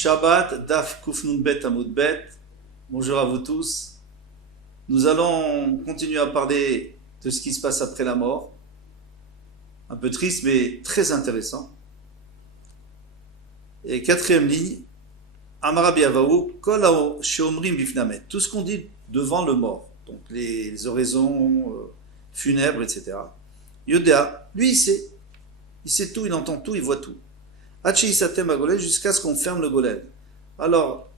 Shabbat, Daf Kufnun Bet Amud Bet. Bonjour à vous tous. Nous allons continuer à parler de ce qui se passe après la mort. Un peu triste, mais très intéressant. Et quatrième ligne, Amarabi Avaou, Kol Sheomrim Bifnamet. Tout ce qu'on dit devant le mort, donc les oraisons funèbres, etc. Yodea, lui il sait tout, il entend tout, il voit tout. Hachi Isatem Agolel, jusqu'à ce qu'on ferme le golel. Alors,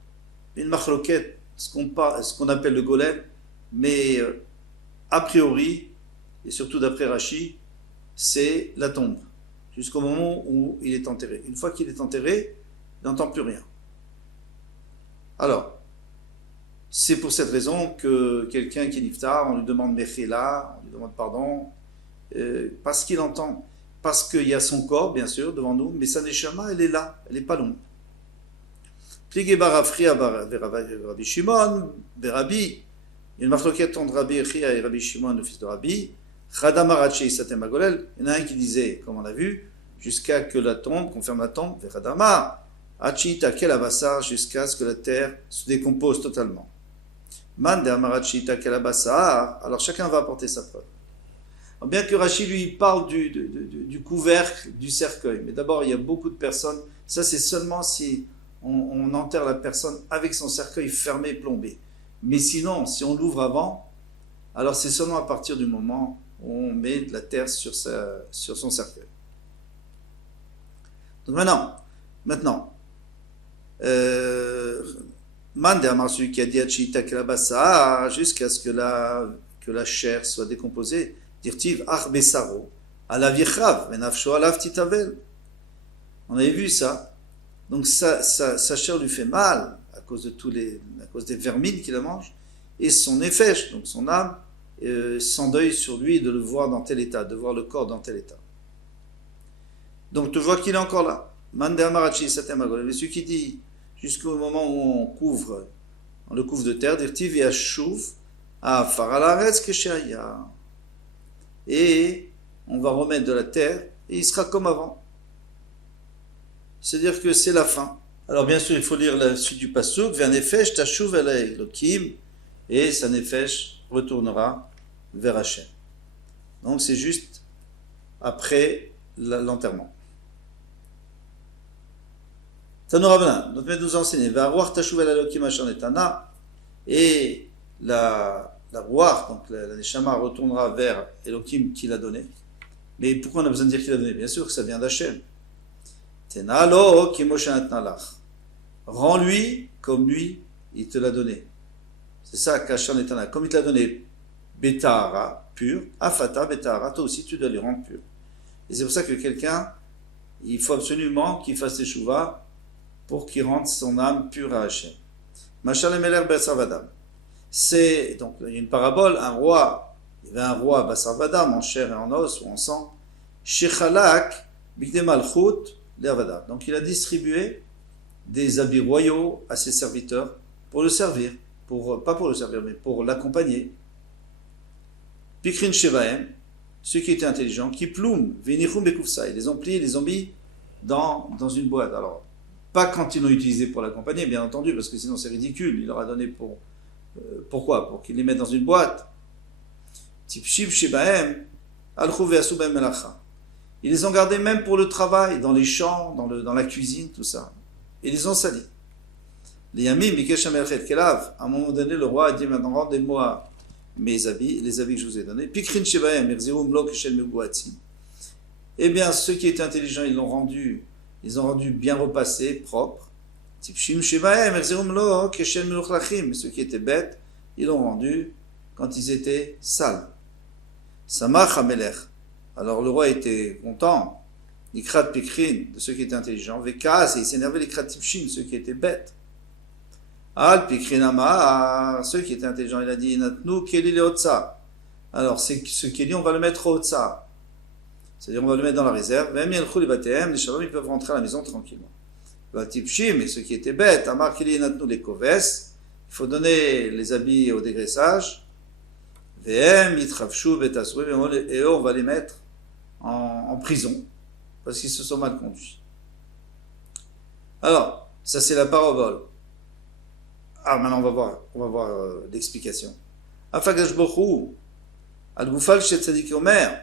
une machloquette, ce qu'on appelle le golel, mais a priori, et surtout d'après Rashi, c'est la tombe, jusqu'au moment où il est enterré. Une fois qu'il est enterré, il n'entend plus rien. Alors, c'est pour cette raison que quelqu'un qui est niftar, on lui demande mechila, on lui demande pardon, parce qu'il entend, parce qu'il y a son corps, bien sûr, devant nous, mais sa neshama, elle est là, elle n'est pas loin. Pligé barafria Rabbi Shimon, Berabi, il y a une marloquette entre Rabbi Echia et Rabbi Shimon, le fils de Rabbi, Chadamarache Isatem Agolel, il y en a un qui disait, comme on l'a vu, jusqu'à que la tombe, qu'on ferme la tombe, Veradama, Achita Kelabassa, jusqu'à ce que la terre se décompose totalement. Mande Amarachita Kelabassa, alors chacun va apporter sa preuve. Bien que Rashi lui parle du couvercle du cercueil, mais d'abord il y a beaucoup de personnes, ça c'est seulement si on enterre la personne avec son cercueil fermé et plombé. Mais sinon, si on l'ouvre avant, alors c'est seulement à partir du moment où on met de la terre sur son cercueil. Donc maintenant, Mande Amar, celui qui a dit Achita Kelabassa, jusqu'à ce que la chair soit décomposée, Dirtiv Ach Besaro, Alav Yechav, Menafsho Alav Titavel. On avait vu ça. Donc sa chair lui fait mal à cause des vermines qui la mangent, et son nefesh, donc son âme, s'endeuille sur lui de le voir dans tel état, de voir le corps dans tel état. Donc tu vois qu'il est encore là. Mande Amarachi Satem Agol, celui qui dit jusqu'au moment où on le couvre de terre, Dirtiv Yashuv, à Faralaretz Keshaya. Et on va remettre de la terre et il sera comme avant. C'est-à-dire que c'est la fin. Alors bien sûr, il faut lire la suite du pasuk, vers Nefesh tashuv elei Elokim, et sa Nefesh retournera vers Hachem. Donc c'est juste après l'enterrement. Tanu Rabbanan, notre maître nous enseigne, V'aruach tashuv elei Elokim asher netana, et la Ruach, donc la Neshama, retournera vers Elohim qui l'a donné. Mais pourquoi on a besoin de dire qu'il l'a donné? Bien sûr que ça vient d'Hachem. Tenalo kimoshanatnalach. Rends-lui comme lui, il te l'a donné. C'est ça qu'Hachem est là. Comme il te l'a donné, Betahara, pur, Afata, Betahara, toi aussi tu dois lui rendre pur. Et c'est pour ça que quelqu'un, il faut absolument qu'il fasse teshuva pour qu'il rende son âme pure à Hachem. Machal emeler be'savadam. C'est, donc il y a une parabole, il y avait un roi Basar Vadam en chair et en os ou en sang, Shechalak Bigde Malchut Le'avada. Donc il a distribué des habits royaux à ses serviteurs pour le servir, pas pour le servir, mais pour l'accompagner. Pikrin Shevaem, ceux qui étaient intelligents, qui ploum, Venichum Bekufsa, ils les ont pliés, ils les ont mis dans une boîte. Alors, pas quand ils l'ont utilisé pour l'accompagner, bien entendu, parce que sinon c'est ridicule, il leur a donné pourquoi? Pour qu'ils les mettent dans une boîte. Ils les ont gardés même pour le travail, dans les champs, dans la cuisine, tout ça. Ils les ont salis. Les Yamim, à un moment donné, le roi a dit, maintenant rendez-moi mes habits, les habits que je vous ai donnés. Eh bien, ceux qui étaient intelligents, ils ont rendu bien repassé, propre. Mais ceux qui étaient bêtes, ils l'ont rendu quand ils étaient sales. Samach Hamelech. Alors le roi était content. Nikrat Pikrin, de ceux qui étaient intelligents. Vekas, et il s'énervait les Kratipshin, ceux qui étaient bêtes. Al Pikrin Ama, ceux qui étaient intelligents, il a dit Natnu Keli Leotsa. Alors ce Keli, on va le mettre au Otsa. C'est-à-dire on va le mettre dans la réserve. Même Yelchou les Batem, les Shalom, ils peuvent rentrer à la maison tranquillement. Vatipshim, et ceux qui étaient bêtes, Amar Kili Natnu les Koves, il faut donner les habits au dégraissage. VM, Yitravshu, Betasru, et eux, on va les mettre en prison, parce qu'ils se sont mal conduits. Alors, Ça, c'est la parabole. Ah, maintenant, on va voir l'explication. Afagash Bochou, Al-Goufal chez Tzadik Omer,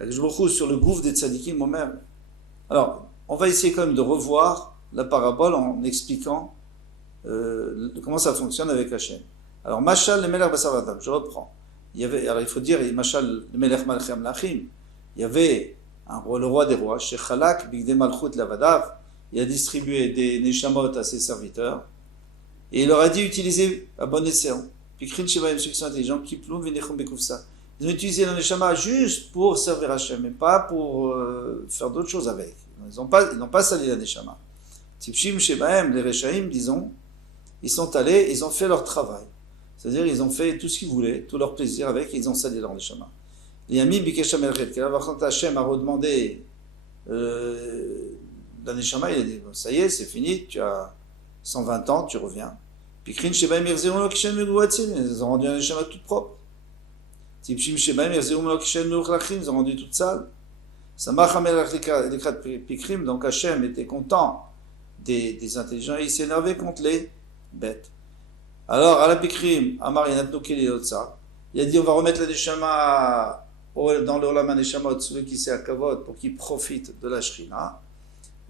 Agash Bochou sur le gouffre des Tzadikim Omer. Alors, on va essayer quand même de revoir la parabole en expliquant comment ça fonctionne avec Hachem. Alors, Mashal le Melech Basar Vadav, je reprends. Alors il faut dire, Mashal le Melech Malchei Amlachim, il y avait le roi des rois, Shechalak Bigdei Malchut Lavadav, il a distribué des Neshamot à ses serviteurs, et il leur a dit utilisez à bon escient. Puis Krin Shevaim, ceux qui sont intelligents, Kiplum Vinechum Bekufsa. Ils ont utilisé le Neshama juste pour servir Hachem, mais pas pour faire d'autres choses avec. Ils n'ont pas sali la Neshama. Tipshim Shevaim, les Rechaim, disons, ils sont allés, ils ont fait leur travail. C'est-à-dire, ils ont fait tout ce qu'ils voulaient, tout leur plaisir avec, et ils ont sali leur Neshama. L'Yami Bikesham El-Chet, quand Hachem a redemandé la Neshama, il a dit, ça y est, c'est fini, tu as 120 ans, tu reviens. Puis Krin Shebaim Yerzeum Lokishen Meguatzim, ils ont rendu un Neshama toute propre. Tipshim Shebaim Yerzeum Lokishen Meguatzim, ils ont rendu toute sale. Samach Hamelach Likrat Pikrim, donc Hachem était content des intelligents, et il s'est énervé contre les bêtes. Alors, à la Pikrim, Amar Yanatno Keliotsa, il a dit on va remettre la Neshama dans le Olam HaNeshamot, celui qui s'est à Kavod, pour qu'ils profitent de la Shrina.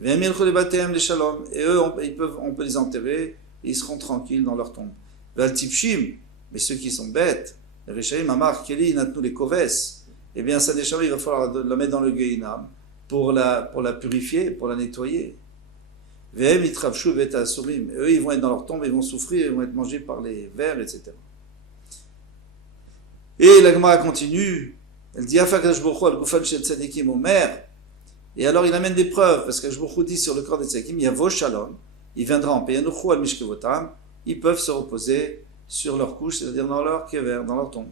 Et eux, on peut les enterrer, et ils seront tranquilles dans leur tombe. Val Tipshim, mais ceux qui sont bêtes, les Rechaim, Amar Keli, Natnu les Koves, eh bien, sa Neshama, il va falloir la mettre dans le Gehinam pour la purifier, pour la nettoyer. Vehem Itravshu Veta Asurim, eux, ils vont être dans leur tombe, ils vont souffrir, ils vont être mangés par les vers, etc. Et la Gemara continue, elle dit Afakash Bokhu al-Gufan shel Tzadikim Omer. Et alors il amène des preuves, parce que Bokhu dit sur le corps des Tzadikim, il y a Vo Shalom, il viendra en paix, Yanuchu al-Mishkevotam, ils peuvent se reposer sur leur couche, c'est-à-dire dans leur kever, dans leur tombe.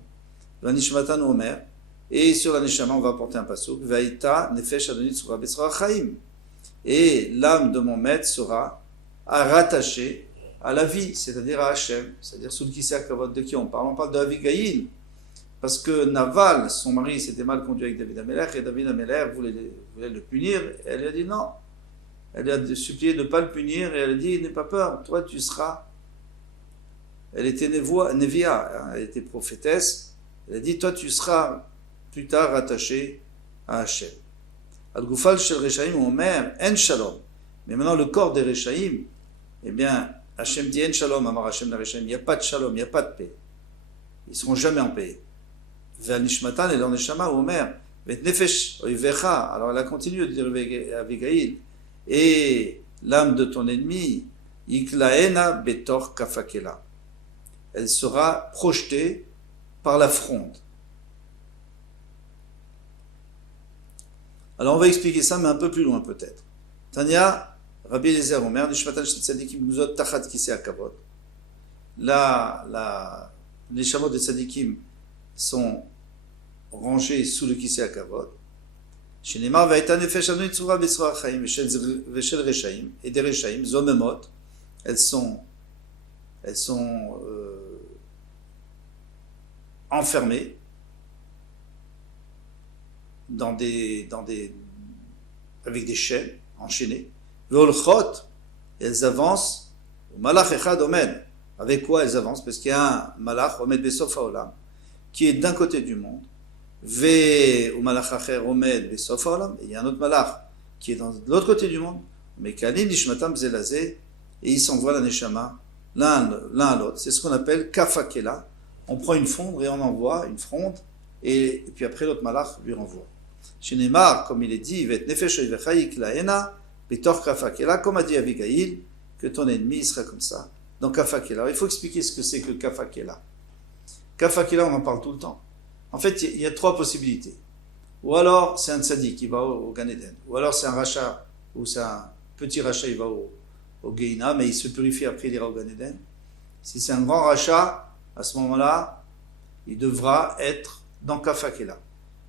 Vanishmatan Omer, et sur la Neshama, on va apporter un passouk, Vaïta Nefesh Adonit Surah Betzra Chaim. Et l'âme de mon maître sera rattachée à la vie, c'est-à-dire à Hachem, c'est-à-dire sous le Kisei HaKavod. De qui on parle? On parle de Avigaïl. Parce que Naval, son mari, s'était mal conduit avec David Amelech, et David Amelech voulait le punir, et elle lui a dit non. Elle lui a supplié de ne pas le punir, et elle a dit n'aie pas peur, toi tu seras. Elle était Nevia, elle était prophétesse, elle a dit toi tu seras plus tard rattaché à Hachem. Al-Gufal shel Rechaim Omer, En Shalom. Mais maintenant le corps des Rechaim, eh bien, Hachem dit En Shalom, Amar Hachem la Rechaim, il n'y a pas de Shalom, il n'y a pas de paix. Ils ne seront jamais en paix. Ve'anishmatan et l'Neshama Omer, Ve't Nefesh Oivecha. Alors elle a continué de dire Abigail, et l'âme de ton ennemi, Iklaena Betor Kafakela. Elle sera projetée par la fronde. Alors on va expliquer ça, mais un peu plus loin peut-être. Tanya, Rabbi Eliezer Omer, Nishmatan Shel Tzadikim Muzot Tachat Kisei HaKavod. Les Neshamot des Tzadikim sont rangés sous le Kisei HaKavod. Shenemar Vaïta Nefesh Adonit Surah Betzra Chaim Veshel Rechaim, et des Rechaim, Zomemot, elles sont enfermées avec des chaînes enchaînées. Veolchot, elles avancent. Malach Echad Omed. Avec quoi elles avancent? Parce qu'il y a un Malach Omed Besof Haolam qui est d'un côté du monde. Ve Malach Acher Omed Besof Haolam. Et il y a un autre Malach qui est de l'autre côté du monde. Mais Kalim Nishmatam Zelazé, et ils s'envoient la Neshama l'un à l'autre. C'est ce qu'on appelle Kafakela. On prend une fronde et on envoie une fronde, et puis après l'autre Malach lui renvoie. Chez Neymar, comme il est dit, comme a dit Abigail, que ton ennemi sera comme ça. Donc Kafakela. Alors, il faut expliquer ce que c'est que Kafakela. Kafakela, on en parle tout le temps. En fait, il y a trois possibilités. Ou alors c'est un tzaddik qui va au Gan Eden. Ou alors c'est un rachat, ou c'est un petit rachat, il va au Gehinna, mais il se purifie après, il ira au Gan Eden. Si c'est un grand rachat, à ce moment-là, il devra être dans Kafakela.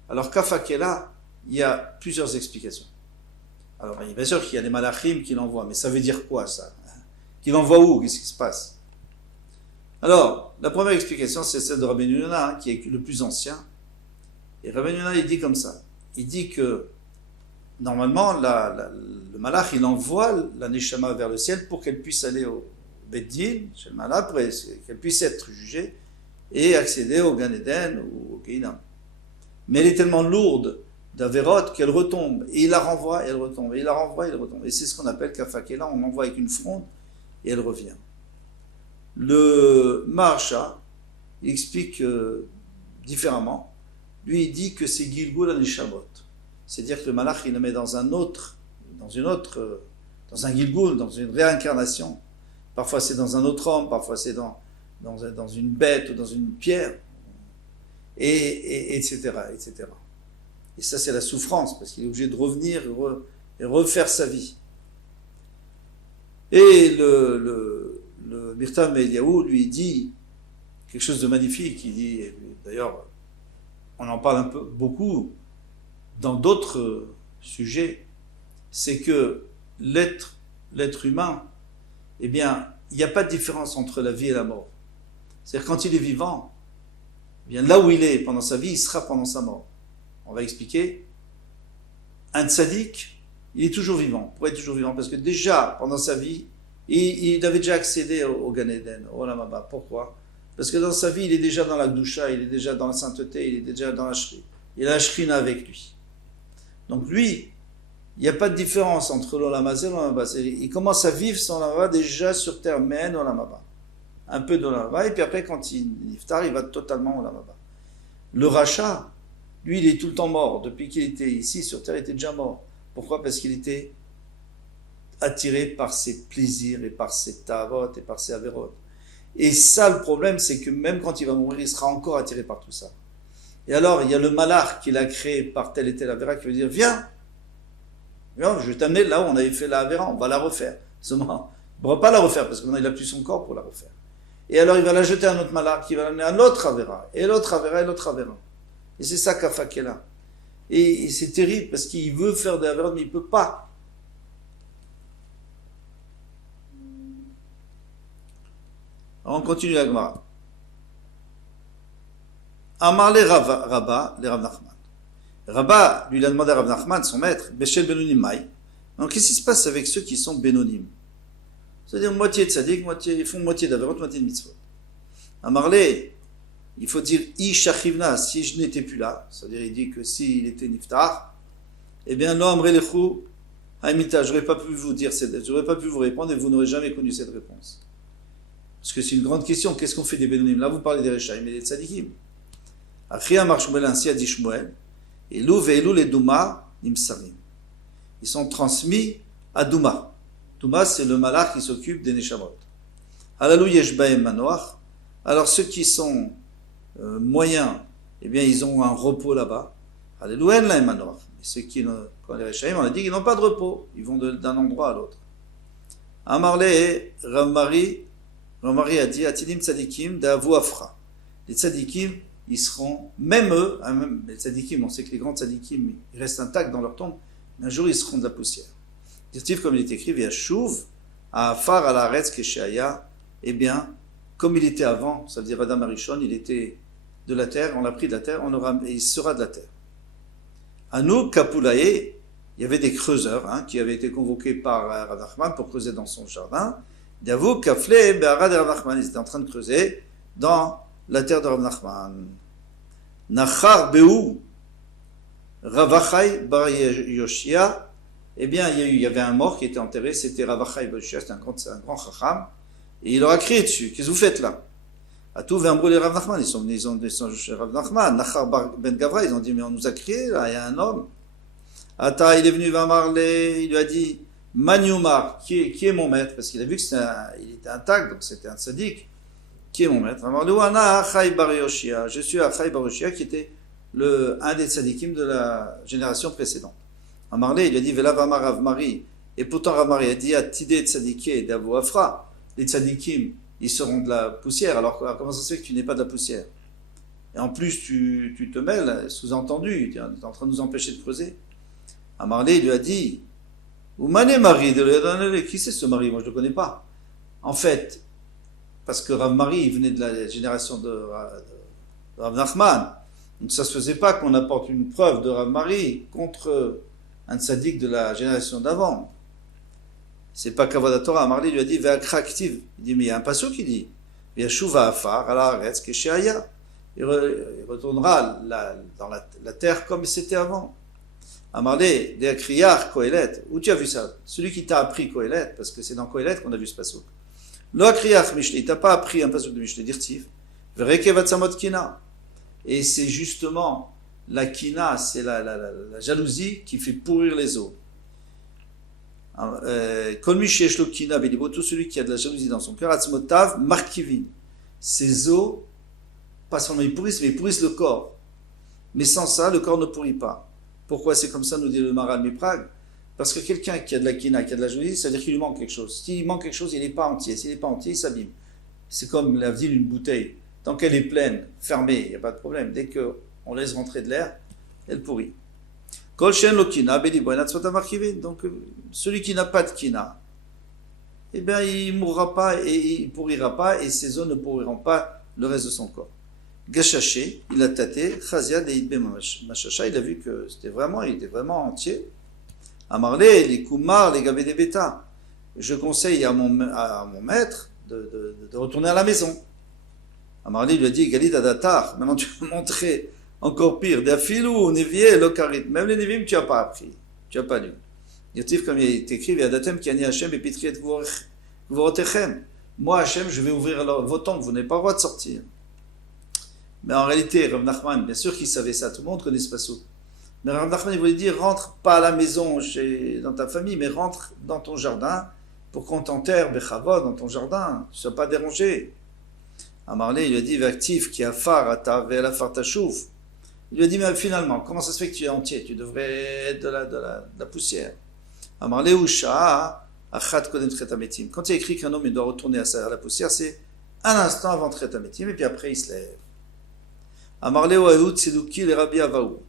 Alors Kafakela, il y a plusieurs explications. Alors bien sûr qu'il y a les malachim qui l'envoient, mais ça veut dire quoi ça? Qu'il envoie où? Qu'est-ce qui se passe? Alors, la première explication, c'est celle de Rabbi Yonah, qui est le plus ancien. Et Rabbi Yonah, il dit comme ça. Il dit que normalement, le malach, il envoie la neshama vers le ciel pour qu'elle puisse aller au Beddin, chez le malach, pour qu'elle puisse être jugée et accéder au Gan Eden ou au Gehinnom. Mais elle est tellement lourde d'Averot qu'elle retombe, et il la renvoie, et elle retombe, et il la renvoie, et elle retombe. Et c'est ce qu'on appelle Kafakela, on l'envoie avec une fronde, et elle revient. Le Maharsha, il explique différemment. Lui, il dit que c'est Gilgul Anishamot. C'est-à-dire que le malach, il le met dans un Gilgul, dans une réincarnation. Parfois c'est dans un autre homme, parfois c'est dans une bête ou dans une pierre, etc., etc. Et ça, c'est la souffrance, parce qu'il est obligé de revenir et refaire sa vie. Et le Mirtam Eliaou lui dit quelque chose de magnifique. Il dit, d'ailleurs, on en parle beaucoup dans d'autres sujets, c'est que l'être humain, eh bien, il n'y a pas de différence entre la vie et la mort. C'est-à-dire, quand il est vivant, eh bien, là où il est pendant sa vie, il sera pendant sa mort. On va expliquer. Un tzaddik, il est toujours vivant. Pourquoi il est toujours vivant? Parce que déjà, pendant sa vie, il avait déjà accédé au Gan Eden, au Olam Haba. Pourquoi? Parce que dans sa vie, il est déjà dans la Gdusha, il est déjà dans la sainteté, il est déjà dans la Shrina. Il a la Shrina avec lui. Donc lui, il n'y a pas de différence entre l'Olam Hazé et l'Olam Haba. Il commence à vivre son Olam Haba déjà sur terre, mais l'Olam Haba. Un peu d'Olam Haba, et puis après, quand il niftar, il va totalement au Olam Haba. Le Racha, lui, il est tout le temps mort. Depuis qu'il était ici, sur terre, il était déjà mort. Pourquoi? Parce qu'il était attiré par ses plaisirs et par ses tavot et par ses averot. Et ça, le problème, c'est que même quand il va mourir, il sera encore attiré par tout ça. Et alors, il y a le malach qu'il a créé par tel et tel avéra qui veut dire, viens, je vais t'amener là où on avait fait la avéra, on va la refaire. Seulement, on ne va pas la refaire parce qu'il n'a plus son corps pour la refaire. Et alors, il va la jeter à un autre malach qui va l'amener à l'autre avéra, et l'autre avéra, et l'autre avéra. Et c'est ça Kafakela. Et c'est terrible parce qu'il veut faire des avéra, mais il ne peut pas. Alors on continue la Gemara. Amar le Rabba, le Rav Nachman. Rabba, lui, il a demandé à Rav Nachman, son maître, Beshel Benonim Mai. Donc, qu'est-ce qui se passe avec ceux qui sont Benonim? C'est-à-dire moitié de Tzadik, ils font moitié d'Averot, moitié de Mitzvot. Amar le, il faut dire Ishachivna, si je n'étais plus là, c'est-à-dire il dit que s'il était Niftar, eh bien, lo amre lechu haimita, j'aurais pas pu vous dire, j'aurais pas pu vous répondre et vous n'aurez jamais connu cette réponse. Parce que c'est une grande question, qu'est-ce qu'on fait des Benonim? Là, vous parlez des Rechaim et des Tzadikim. Achia Amar Shmuel, ainsi a dit Shmuel, Elou ve'elou les Douma nimsarim. Ils sont transmis à Douma. Douma, c'est le malach qui s'occupe des Neshamot. Halalou yesh bahem manoach. Alors ceux qui sont moyens, eh bien ils ont un repos là-bas. Halalou en lahem manoach. Et ceux qui, quand les Rechaim, on a dit qu'ils n'ont pas de repos. Ils vont d'un endroit à l'autre. Amarle Rav Mari a dit Atidim tzadikim d'Avu Afra. Les tzadikim, ils seront, même eux, même les tzadikim, on sait que les grands tzadikim, ils restent intacts dans leur tombe, mais un jour ils seront de la poussière. Dire comme il est écrit, Viashuv, à Afar à la Retz Keshaya, eh bien, comme il était avant, ça veut dire Adam Arishon, il était de la terre, on l'a pris de la terre, et il sera de la terre. À nous, Kapulae, il y avait des creuseurs qui avaient été convoqués par Rav Nachman pour creuser dans son jardin. D'avoue, Kafle, Be'arad Rav Nachman, ils étaient en train de creuser dans la terre de Rav Nachman. Nachar Be'u, Ravachai Bar Yoshia, eh bien, il y avait un mort qui était enterré, c'était Ravachai Bar Yoshia, c'était un grand chacham, et il leur a crié dessus, qu'est-ce que vous faites là? À tout vers brûler Rav Nachman, ils sont venus chez Rav Nachman, Nachar Ben Gavra, ils ont dit, mais on nous a crié, là, il y a un homme. Ata, il est venu Vamarle, il lui a dit, Manyumar, qui est mon maître? Parce qu'il a vu que il était intact, donc c'était un tzaddik. Qui est mon maître? Je suis Achai Bar Yoshia, qui était un des tzaddikim de la génération précédente. Amarle, il a dit, Vela Vamar Rav Mari. Et pourtant Rav Mari a dit, Atidé tzaddiké d'Avu Afra. Les tzaddikim, ils seront de la poussière. Alors comment ça se fait que tu n'es pas de la poussière? Et en plus, tu te mêles, sous-entendu, tu es en train de nous empêcher de creuser. Amarle, il lui a dit, Oumane Mari, qui c'est ce mari? Moi je ne le connais pas. En fait, parce que Rav Mari, il venait de la génération de Rav Nachman. Donc ça ne se faisait pas qu'on apporte une preuve de Rav Mari contre un tzaddik de la génération d'avant. C'est pas Kavod Torah. Marley lui a dit Ve'akra ktiv. Il dit mais il y a un passage qui dit Ve'yashuva afar ala haaretz kesheaya. Il retournera dans la terre comme c'était avant. Amarlé, de Kriyar Kohelet. Où tu as vu ça? Celui qui t'a appris Kohelet, parce que c'est dans Kohelet qu'on a vu ce passage. Lo Kriyar Mishneh. Il t'a pas appris un passage de Mishneh d'Irtiv. Vereke Vatsamot Kina. Et c'est justement la kina, c'est la jalousie qui fait pourrir les eaux. Kolmi Sheshlo Kina Belibo, tout celui qui a de la jalousie dans son cœur, Atzmotav Markivin. Ces eaux, pas seulement ils pourrissent, mais ils pourrissent le corps. Mais sans ça, le corps ne pourrit pas. Pourquoi c'est comme ça, nous dit le Maharal Miprag? Parce que quelqu'un qui a de la kina, qui a de la jalousie, ça veut dire qu'il lui manque quelque chose. S'il manque quelque chose, il n'est pas entier. S'il n'est pas entier, il s'abîme. C'est comme la vie d'une bouteille. Tant qu'elle est pleine, fermée, il n'y a pas de problème. Dès qu'on laisse rentrer de l'air, elle pourrit. Donc, celui qui n'a pas de kina, eh bien, il ne mourra pas et il ne pourrira pas, et ses os ne pourriront pas le reste de son corps. Gachaché, il a tâté, Chazia de Idbe Machacha, il a vu que il était vraiment entier. Amarlé, les Kumar, les Gavé des Bêta. Je conseille à mon maître de retourner à la maison. Amarli lui a dit, Galid Adatar, maintenant tu vas montrer encore pire. D'Afilou, Nevié, Lokarit. Même les Nevim, tu n'as pas appris. Tu n'as pas lu. Yatif, comme il est écrit, Viadatem, Kiani Hashem, et Pitriet Vorotechem. Moi, Hashem, je vais ouvrir vos temples, vous n'avez pas le droit de sortir. Mais en réalité, Rav Nachman, bien sûr qu'il savait ça, tout le monde connaît ce passage. Mais Rav Nachman, il voulait dire, rentre pas à la maison dans ta famille, mais rentre dans ton jardin pour qu'on t'enterre, Bechavod, dans ton jardin, tu ne sois pas dérangé. Amarlé, il lui a dit, Vactif, qui a phare à ta la fartachouf. Il lui a dit, mais finalement, comment ça se fait que tu es entier? Tu devrais être de la poussière. Amarlé, Usha, Achat Kodem Tretametim. Quand il y a écrit qu'un homme il doit retourner à la poussière, c'est un instant avant Tretametim, et puis après il se lève. Amarlé, Oahut, Tzeduki, les Rabbi Avaou.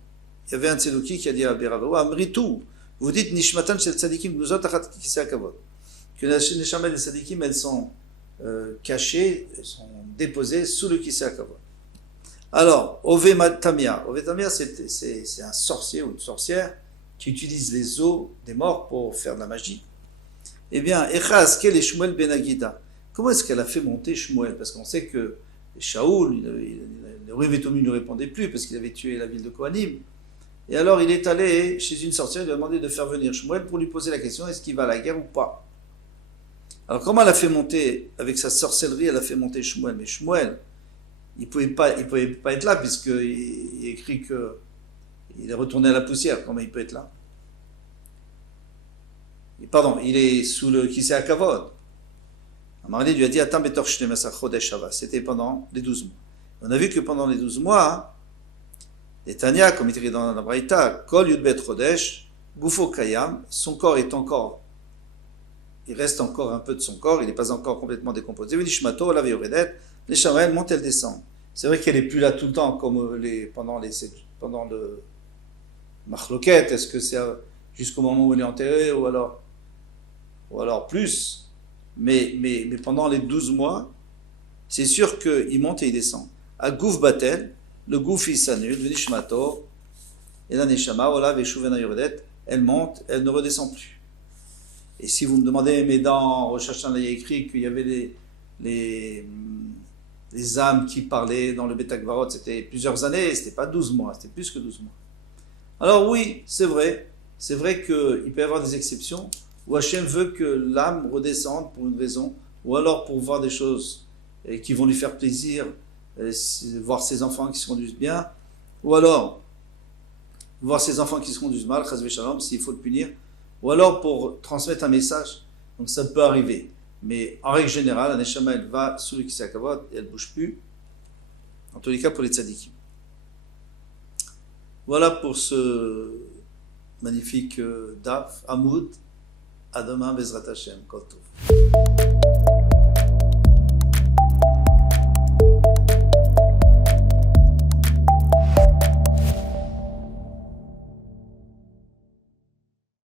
Il y avait un Tzeduki qui a dit à Rabbi Avaou, Amritou, vous dites, Nishmatan Shel Tzadikim, nous autres, Achat Kisei Akavod. Que les Neshamet des Tzadikim, elles sont cachées, elles sont déposées sous le Kisei Akavod. Alors, Ovetamia. Ovetamia, c'est un sorcier ou une sorcière qui utilise les os des morts pour faire de la magie. Eh bien, Echaz, quel est Shmuel ben Agida? Comment est-ce qu'elle a fait monter Shmuel? Parce qu'on sait que Shaoul, le Révétomu ne lui répondait plus parce qu'il avait tué la ville de Kohanim. Et alors, il est allé chez une sorcière, il lui a demandé de faire venir Shmuel pour lui poser la question, est-ce qu'il va à la guerre ou pas? Alors, comment elle a fait monter, avec sa sorcellerie, elle a fait monter Shmuel? Mais Shmuel, il ne pouvait pas être là, puisqu'il est écrit qu'il est retourné à la poussière. Comment il peut être là? Pardon, il est sous le Kisei Akavod. Amarli lui a dit, Atam betor 12 chodesh hava. C'était pendant les 12 mois. On a vu que pendant les 12 mois, les Tanya, comme il est écrit dans la Braïta, Kol Yudbet chodesh, Gufo Kayam, son corps est encore, il reste encore un peu de son corps, il n'est pas encore complètement décomposé. Venishmato, la veyoredet, les Shama, elle monte, elle descend. C'est vrai qu'elle n'est plus là tout le temps, comme pendant le Machloket. Est-ce que c'est jusqu'au moment où elle est enterrée, ou alors plus? Mais pendant les 12 mois, c'est sûr qu'il monte et il descend. À Gouf Batel, le Gouf il s'annule, Venishmato, et la Neshama, Ola Veshuvena Yoredet, elle monte, elle ne redescend plus. Et si vous me demandez, mais dans Rosh Hashanah, il y a écrit qu'il y avait les âmes qui parlaient dans le Beth Akvarot, c'était plusieurs années, c'était pas 12 mois, c'était plus que 12 mois. Alors oui, c'est vrai qu'il peut y avoir des exceptions où Hachem veut que l'âme redescende pour une raison, ou alors pour voir des choses qui vont lui faire plaisir, voir ses enfants qui se conduisent bien, ou alors voir ses enfants qui se conduisent mal, chas v'shalom, s'il faut le punir, ou alors pour transmettre un message. Donc ça peut arriver. Mais en règle générale, la Neshama, elle va sous le Kisei Akavod et elle ne bouge plus. En tous les cas, pour les tzadikim. Voilà pour ce magnifique daf, Hamoud. À demain, Bezrat Hashem. Kol Tov.